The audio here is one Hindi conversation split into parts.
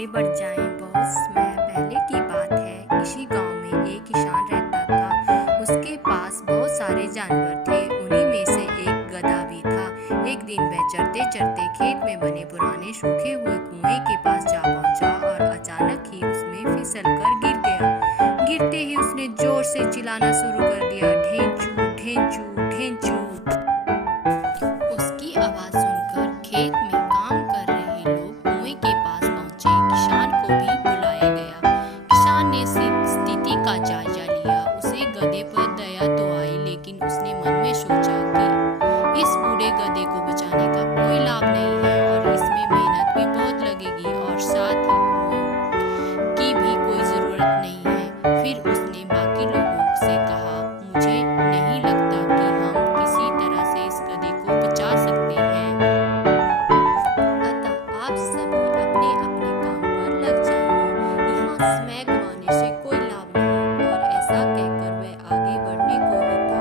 आगे बढ़ जाएं। बहुत समय पहले की बात है। इसी गांव में एक किसान रहता था। उसके पास बहुत सारे जानवर थे। उन्हीं में से एक गधा भी था। एक दिन वह चरते चरते खेत में बने पुराने सूखे हुए कुएं के पास जा पहुंचा और अचानक ही उसमें फिसल कर गिर गया। गिरते ही उसने जोर से चिल्लाना शुरू कर दिया, ढेंचू ढेंचू ढेंचू। उसकी आवाज सुनकर खेत में काम कर रहे लोग कुएं के पास पहुंचे। किसान को भी बुलाया गया। किसान ने स्थिति का जायजा लिया। उसे गधे पर दया तो आई, लेकिन उसने मन में सोचा कि इस बूढ़े गधे को बचाने का कोई लाभ नहीं है और इसमें मेहनत भी बहुत लगेगी और साथ ही कुएं की भी कोई जरूरत नहीं है। फिर उसने बाकी लोगों से कहा, मुझे नहीं लगता कि हम किसी तरह से इस गधे को बचा सकते हैं। अतः आप सभी अपने अपने काम पर लग जाइए। यहाँ समय गंवाने से कोई लाभ नहीं। और ऐसा कहकर वह आगे बढ़ने को ही था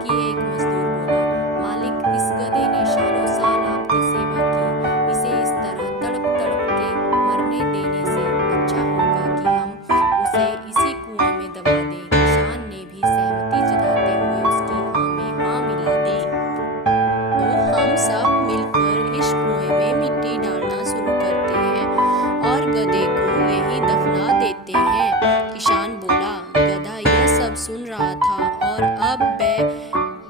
कि एक मजदूर बोला, मालिक, इस गधे ने सालों साल आपकी सेवा की। इसे इस तरह तड़प तड़प के मरने देने से अच्छा होगा कि हम उसे इसी कुएं में दबा दें। किसान ने भी सहमति जताते हुए उसकी हाँ में हाँ मिला दी। तो हम सब मिलकर इस कुएं में मिट्टी डालना शुरू करते हैं और गधे को यहीं दफना देते हैं। किसान बोला। गधा यह सब सुन रहा था और अब वह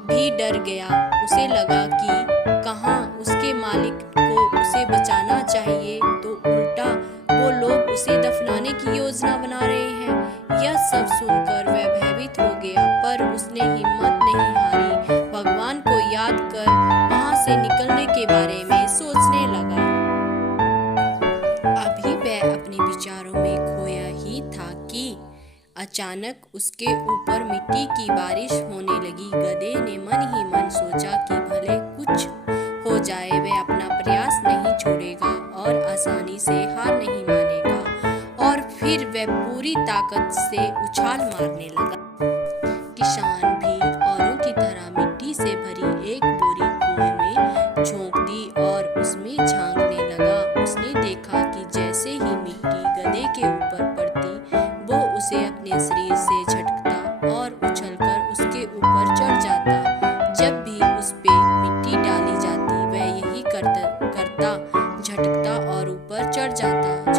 भी डर गया। उसे लगा कि कहाँ उसके मालिक को उसे बचाना चाहिए तो उल्टा वो लोग उसे दफनाने की योजना बना रहे हैं। यह सब सुनकर वह भयभीत हो गया, पर उसने हिम्मत नहीं हारी। भगवान को याद कर वहां से निकलने के बारे में सोचने लगा। अभी वह अपने विचारों में खोया ही था कि अचानक उसके ऊपर मिट्टी की बारिश होने लगी। गधे ने मन ही मन सोचा कि भले कुछ हो जाए, वह अपना प्रयास नहीं छोड़ेगा और आसानी से हार नहीं मानेगा। और फिर वह पूरी ताकत से उछाल मारने लगा। किसान भी औरों की तरह मिट्टी से भरी एक बोरी कुएं में झोंक दी और उसमें झांकने लगा। उसने देखा कि जैसे ही मिट्टी गधे के ऊपर पड़ती, वो उसे अपने शरीर से झटकता और उछलकर उसके ऊपर चढ़ जाता। जब भी उस पे मिट्टी डाली जाती, वह यही करता, झटकता और ऊपर चढ़ जाता।